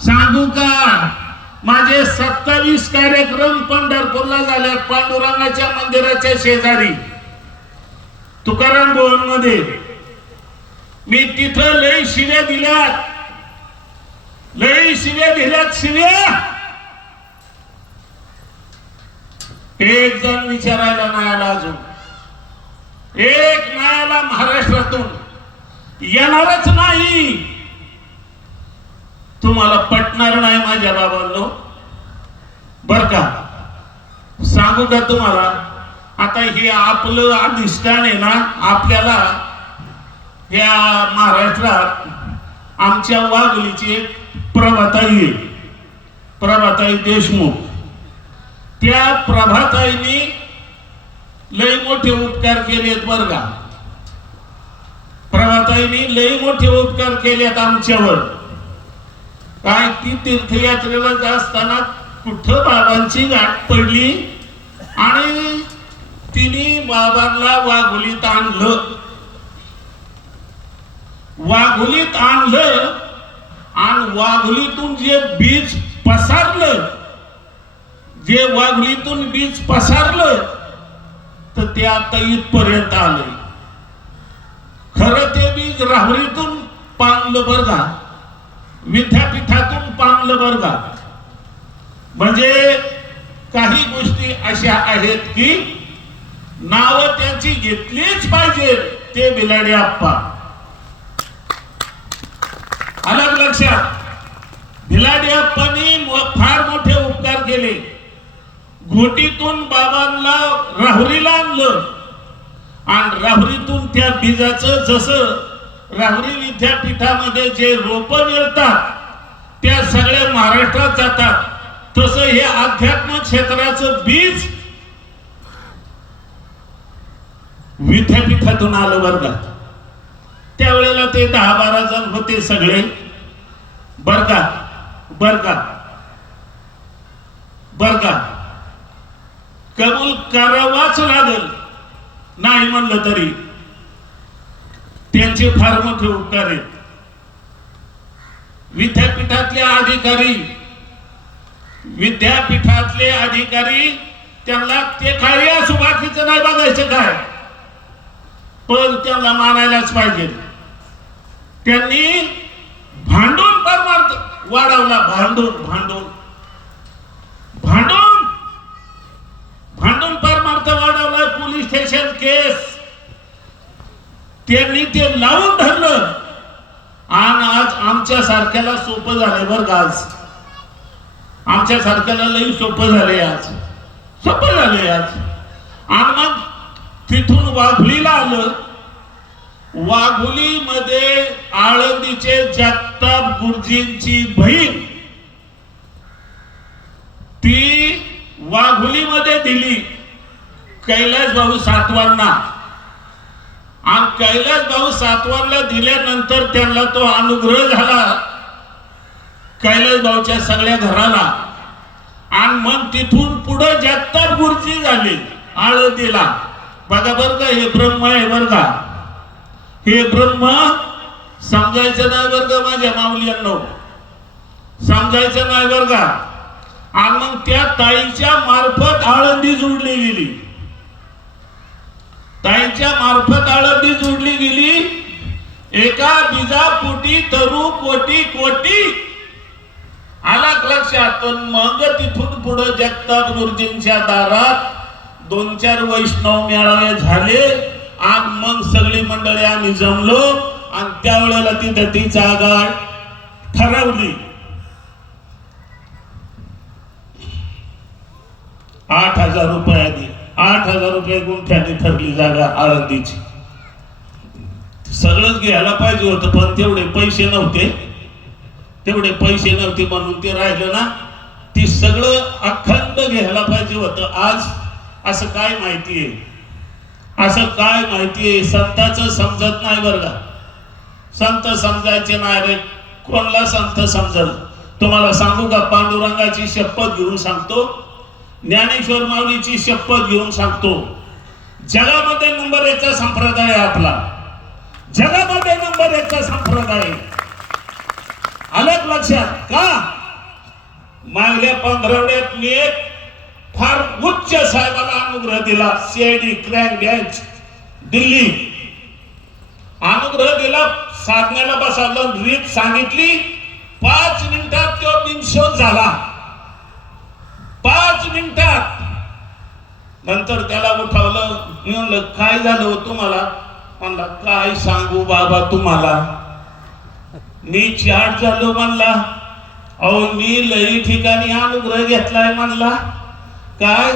सांगू का, माझे 27 कार्यक्रम पंढरपूरला झाले, पांडुरंगाच्या मंदिराच्या शेजारी तुकाराम भवन मध्ये. मी तिथं लय शिव्या दिल्यात, लय शिव्या दिल्यात. शिव्या एक जण विचारायला नाही आला अजून. एक नाही आला महाराष्ट्रातून, येणारच नाही. तुम्हाला पटणार नाही माझ्या बाबांनो, बर का. सांगू का तुम्हाला, आता हे आपलं अधिष्ठान आहे ना. आपल्याला या महाराष्ट्रात आमच्या वाघोलीची प्रभाताई देशमुख, त्या प्रभाताईनी लय मोठे उपकार केलेत बर का. प्रभाताईनी लय मोठे उपकार केलेत आमच्यावर. काय ती तीर्थयात्रेला जात असताना कुठं बाबांची गाठ पडली आणि तिने बाबांना वाघोलीत आणलं. वाघोलीत आणलं आणि वाघोलीतून जे बीज पसरलं, जे वाघोलीतून बीज पसरलं तर ते आता इथपर्यंत आलंय. खरं ते बीज राहुरीतून पांगलं बर का, विद्यापीठातून पांगलं बर का. म्हणजे काही गोष्टी अशा आहेत की नाव त्याची घेतलीच पाहिजे. ते बिलाडे आप्पा, अलग लक्षात. बिलाडे आप्पांनी फार मोठे उपकार केले. घोटीतून बाबांना राहुरीला आणलं आणि राहुरीतून त्या बीजाचं, जसं राहुरी विद्यापीठामध्ये जे रोप मिळतात त्या सगळ्या महाराष्ट्रात जातात, तसं हे अध्यात्म क्षेत्राचं बीज विद्यापीठातून आलं बर का. त्यावेळेला ते 10-12 जण होते सगळे बर का, बर का, बर का. कबूल करावाच लागल, नाही म्हणलं तरी. त्यांचे फार मोठे उपकार आहेत. विद्यापीठातले अधिकारी त्यांना ते काही असू बाकीचं नाही बघायचं काय, पण त्यांना मानायलाच पाहिजे. त्यांनी भांडून परमार्थ वाढवला. भांडून भांडून भांडून भांडून परमार्थ वाढवला. पोलीस स्टेशन केस त्यांनी ते लावून धरलं आणि आज आमच्या सारख्याला सोपं झालंय बर का. आज आमच्या सारख्याला लई सोपं झालंय, आज सोपं झालंय आज. आणि मग तिथून वाघोलीला आलं. वाघोलीमध्ये आळंदीचे जगताप गुरुजींची बहीण ती वाघोलीमध्ये दिली कैलास भाऊ सातवांना. आणि कैलास भाऊ सातवांना दिल्यानंतर त्यांना तो अनुग्रह झाला कैलास भाऊच्या सगळ्या घराला. आणि मग तिथून पुढे जगताप गुरुजी झाले आळंदीला. बघा बर का, हे ब्रह्म आहे बर का. हे ब्रह्म समजायचं नाही बर का माझ्या माऊलींनो, समजायचं नाही बर का. आणि मग त्या ताईच्या मार्फत आळंदी जोडली गेली. ताईच्या मार्फत आळंदी जोडली गेली. एका बीजापोटी तरु कोटी कोटी आला लक्षात. मग तिथून पुढे जगताप गुरुजींच्या दारात 2-4 वैष्णव मेळावे झाले. आणि मग सगळी मंडळी आम्ही जमलो आणि त्यावेळेला तिथे ती जागा ठरवली. 8,000 रुपयाने, 8,000 रुपये गुंठ्याने ठरली जागा आळंदीची. सगळंच घ्यायला पाहिजे होतं, पण तेवढे पैसे नव्हते. तेवढे पैसे नव्हते म्हणून ते राहिलं ना. ती सगळं अखंड घ्यायला पाहिजे होतं. आज असं काय माहितीये, असं काय माहितीये, संताचं समजत नाही बरं का. संत समजायचे नाही रे. कोणला संत समजल तुम्हाला सांगू का. पांडुरंगाची शपथ घेऊन सांगतो, ज्ञानेश्वर माऊलीची शपथ घेऊन सांगतो, जगामध्ये नंबर 1चा संप्रदाय आपला. जगामध्ये नंबर 1चा संप्रदाय. अलग लक्षात का मागल्या 15 मी एक फार उच्च साहेबाला अनुग्रह दिला, सीआयडी क्रॅक ब्रँच दिल्ली, अनुग्रह दिला, साधण्याला बसवलं, रीत सांगितली, 5 मिनिटात तो बिनशोध झाला, 5 मिनिटात. नंतर त्याला उठवलं, मी म्हणलं काय झालं हो तुम्हाला? म्हणला काय सांगू बाबा तुम्हाला, मी चाट झालो म्हणला. अहो मी लई ठिकाणी अनुग्रह घेतलाय म्हणला. काय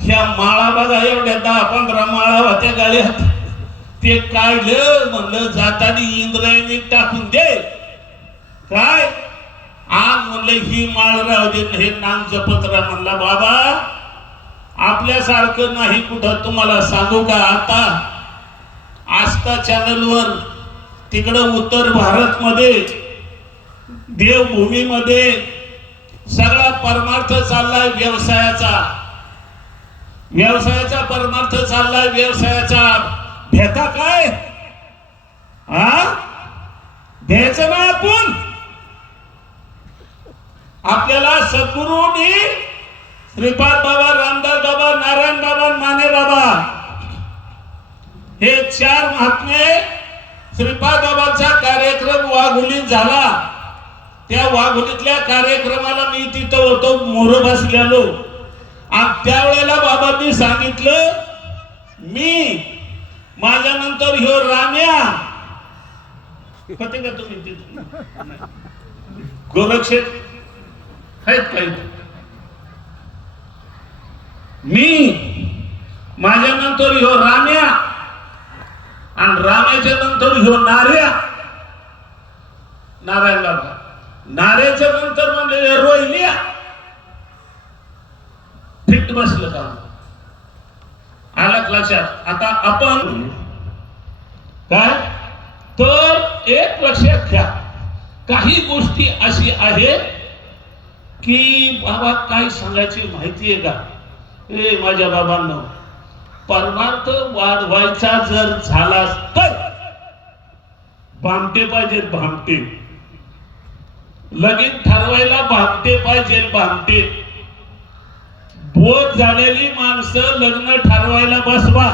ह्या माळा बघा, एवढ्या 10-15 माळा होत्या गाड्यात, ते काढलं म्हणलं जाताना इंद्रायणी टाकून दे. काय आण म्हणलं ही माळ राहू दे, हे नाम जपत राहा म्हणला. बाबा आपल्यासारखं नाही कुठं, तुम्हाला सांगू का, आता आस्था चॅनलवर तिकडं उत्तर भारत मध्ये देवभूमीमध्ये सगळा परमार्थ चाललाय व्यवसायाचा, व्यवसायाचा परमार्थ चाललाय, व्यवसायाचा. भेटा काय हा द्यायचं ना आपण. आपल्याला सद्गुरूंनी श्रीपाद बाबा, रामदास बाबा, नारायण बाबा, माने बाबा हे 4 महात्मे. श्रीपाद बाबांचा कार्यक्रम वाघोलीत झाला, त्या वाघोलीतल्या कार्यक्रमाला मी तिथं होतो, मोर बसलेलो. आणि त्यावेळेला बाबांनी सांगितलं, मी माझ्यानंतर ह्यो राम्या होते का तुम्ही तिथं गोरक्षेत आहेत काही, मी माझ्यानंतर ह्यो राम्या आणि रामाच्या नंतर ह्यो नार्या, नारायण बाबा, नाऱ्याच्या नंतर म्हणजे रोहिल्या. फिट बसलं का? आलं लक्षात? आता आपण काय तर एक लक्षात घ्या, काही गोष्टी अशी आहे की बाबा काय सांगायची माहिती आहे का? ए माझ्या बाबांनो, परमार्थ वाढवायचा जर झाला तर भामटे पाहिजे, भामटे लगीन ठरवायला भामटे पाहिजे, भामटे. बोध झालेली माणसं लग्न ठरवायला बसवा,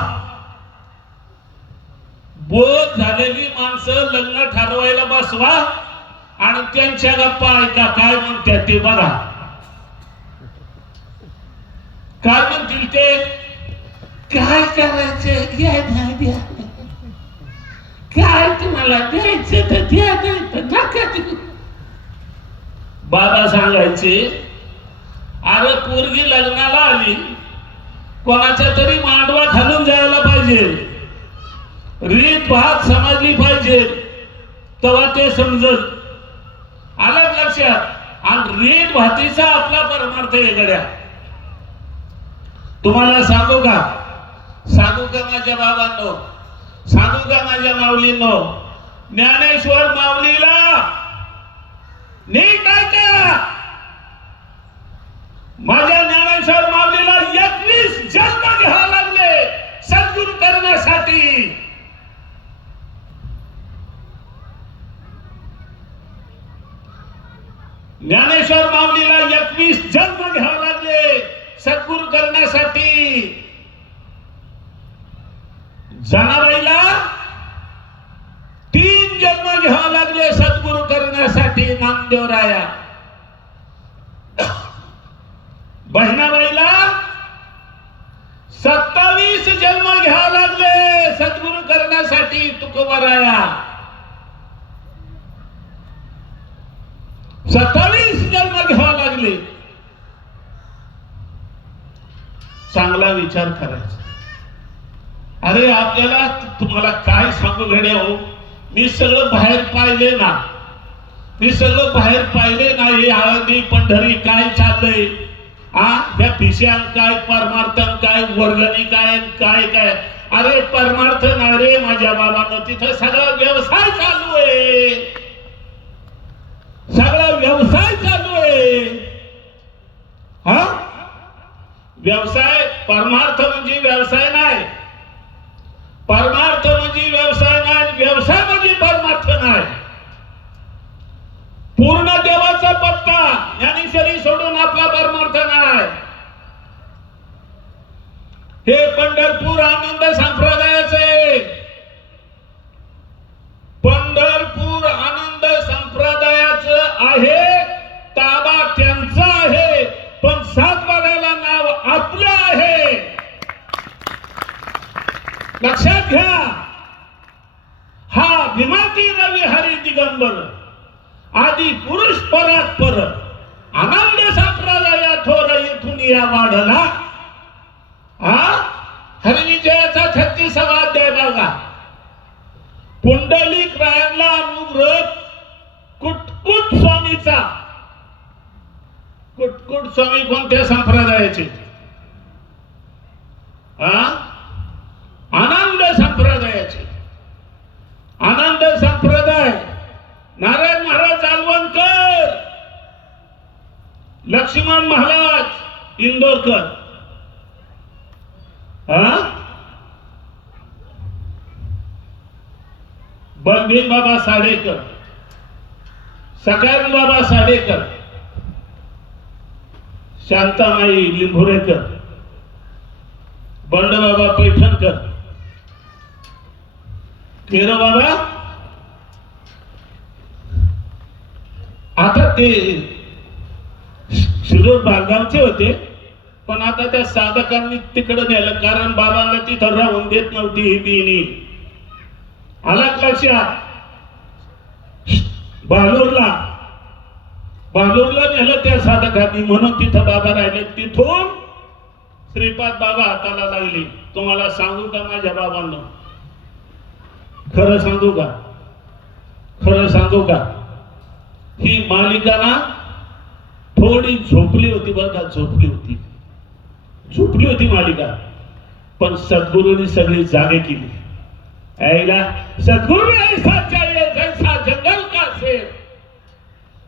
बोध झालेली माणसं लग्न ठरवायला बसवा आणि त्यांच्या गप्पा ऐका, काय म्हणतात ते बघा. काय म्हणतील ते? काय करायचं घ्या, द्या, काय तुम्हाला द्यायचं तर द्या, नका देऊ. बाबा सांगायचे, अरे पोरगी लग्नाला आली, कोणाच्या तरी मांडवा घालून जायला पाहिजे, रीत भात समजली पाहिजे, तेव्हा ते समजत. आलं लक्षात? आणि रीत भातीचा आपला परमार्थ आहे गड्या. तुम्हाला सांगू का, सांगू का माझ्या बाबांनो, सांगू का माझ्या माऊलींनो, ज्ञानेश्वर माऊलीला नीट ऐका, माझ्या ज्ञानेश्वर माऊलीला 21 जन्म घ्यावे लागले सद्गुरू करण्यासाठी. ज्ञानेश्वर माऊलीला 21 जन्म घ्यावे लागले सद्गुरू करण्यासाठी. जनाबाईला 3 जन्म घ्यावे लागले सद्गुरू करण्यासाठी नामदेवराया. बहिणाबाईला 27 जन्म घ्यावे लागले सद्गुरू करण्यासाठी तुकोबाराया. 27 जन्म घ्यावे लागले. चांगला विचार करायचा. अरे आपल्याला तुम्हाला काय सांगू घडे हो, मी सगळं बाहेर पाहिले ना, मी सगळं बाहेर पाहिले ना. हे आळंदी पंढरी काय चाललंय, त्या भिष्यान काय, परमार्थन काय, वर्गणी काय, काय काय. अरे परमार्थ नाही रे माझ्या बाबांनो, तिथं सगळा व्यवसाय चालू आहे, सगळा व्यवसाय चालू आहे. हा व्यवसाय, परमार्थ म्हणजे व्यवसाय नाही, परमार्थ म्हणजे व्यवसाय नाही, व्यवसाय म्हणजे परमार्थ नाही. पूर्ण देवाचा पत्ता ज्ञानेश्वरी सोडून आपला परमार्थ नाही. हे पंढरपूर आनंद संप्रदायाचे, पंढरपूर आनंद संप्रदायाचं आहे, ताबा त्यांचा आहे, पण सातबाऱ्याला नाव आपलं आहे. लक्षात घ्या. हा भीमाती रवी हरी दिगंबर आदि पुरुष परात पर आनंद संप्रदाया थोर इथून या वाढला. हरिविजयाचा 36वा अध्याय बघा. पुंडलिक रायांना अनुग्रह कुटकुट स्वामीचा. कुटकुट स्वामी कोणत्या संप्रदायाचे? आनंद संप्रदायाचे. आनंद संप्रदाय नारायण महाराज आलवणकर, लक्ष्मण महाराज इंदोरकर, बलभीम बाबा साडेकर, सकाराम बाबा साडेकर, शांतामाई लिंबुरेकर, बंडबाबा पैठणकर, केरो बाबा. आता ते शिरूर बालगावचे होते, पण आता त्या साधकांनी तिकडे नेलं, कारण बाबांना तिथं राहून देत नव्हती ही बिनी. आला लक्षात. बालूरला नेलं त्या साधकांनी, म्हणून तिथं बाबा राहिले. तिथून श्रीपाद बाबा हाताला लागली. तुम्हाला सांगू का माझ्या बाबांना? खरं सांगू का? खरं सांगू का? ही मालिका ना थोडी झोपली होती बरं का. झोपली होती मालिका, पण सद्गुरूंनी सगळी जागे केली. ऐला सद्गुरु ऐसा चाहिए जैसा जंगल का शेर,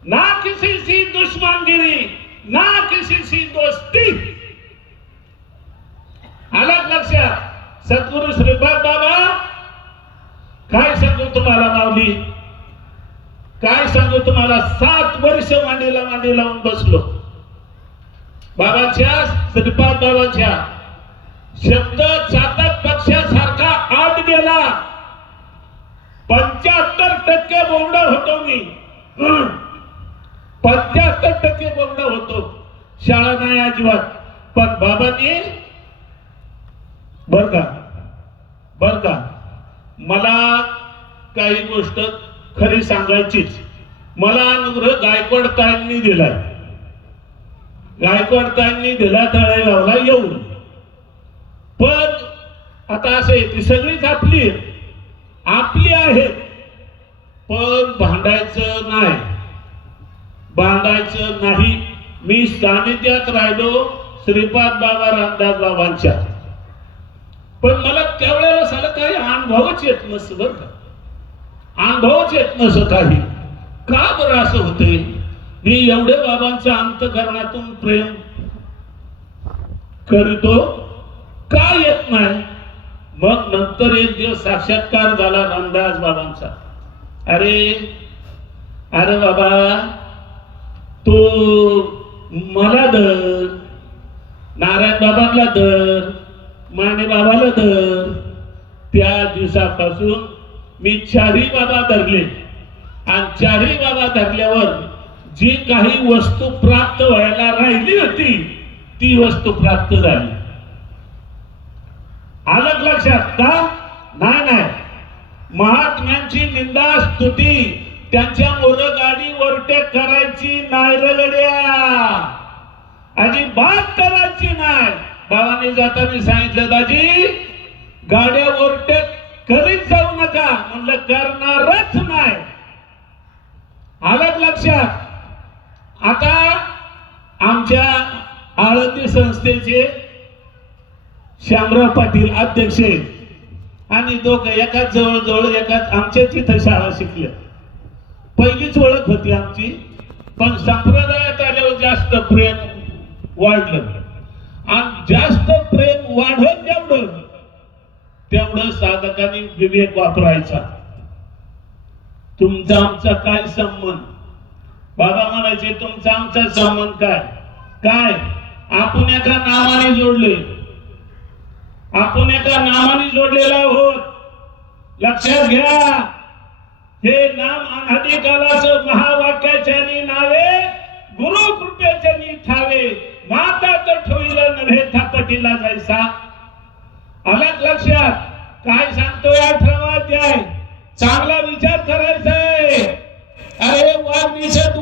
ना किसी सी दुश्मनगिरी ना किसी सी दोस्ती. अलग लक्षात. सद्गुरु श्रीपाद बाबा काय सांगू तुम्हाला माऊली, काय सांगू तुम्हाला. 7 वर्ष मांडीला मांडी लावून बसलो. बाबाच्या, श्रीपाद बाबाच्या शब्द चातक पक्षासारखा आत गेला. 75% बोबडा होतो मी. 75% बोबडा होतो. शाळा नाही अजिबात. पण बाबांनी बर का मला काही गोष्ट खरी सांगायचीच. मला अनुग्रह गायकवाड ताईंनी दिलाय. गायकवाड ताईंनी दिला तळेगावला येऊन. पण आता असं आहे, ती सगळीच आपली आहेत, पण भांडायचं नाही. मी सानिध्यात राहिलो श्रीपाद बाबा रामदास बाबांच्या, पण मला त्यावेळेला साला काही अनुभवच येत नसतं बरं का. अनुभवच येत नसं काही. का बरं असं होते? मी एवढे बाबांच्या अंतःकरणातून प्रेम करतो, का येत नाही? मग नंतर एक दिवस साक्षात्कार झाला रामदास बाबांचा. अरे बाबा, तू मला धर, नारायण बाबांना धर, माने बाबाला धर. त्या दिवसापासून मी 4ही बाबा धरले, आणि 4ही बाबा धरल्यावर जी काही वस्तू प्राप्त व्हायला राहिली होती ती वस्तू प्राप्त झाली. अलग लक्षात का? नाही. महात्म्यांची निंदा स्तुती त्यांच्या मोरगाडी ओव्हरटेक करायची नाही रगड्या, अजिबात करायची नाही. बाबांनी जाताना सांगितलं, दाजी गाड्या ओव्हरटेक करीत जाऊ नका. म्हणलं करणारच नाही. अलग लक्षात. आता आमच्या आळंदी संस्थेचे श्यामराव पाटील अध्यक्ष आणि दोघं एकाच जवळ एकाच आमच्या तिथं शाळा शिकल्या. पहिलीच ओळख होती आमची, पण संप्रदायात आल्यावर जास्त प्रेम वाढलं, आणि जास्त प्रेम वाढत तेवढं साधकांनी विवेक वापरायचा. तुमचा आमचा काय संबंध? बाबा म्हणायचे तुमचा आमचा संबंध काय काय आपण एका नामाने जोडले आपण एका नामाने जोडलेला आहोत लक्षात घ्या हे नाम अनादी कालाचं महावाक्याच्या नावे गुरु कृपेच्या ठावे माता तर ठोईला नव्हे थापटीला जायचा आलात लक्षात काय सांगतोय 18वा अध्याय चांगला विचार करायचा आहे अरे वाघ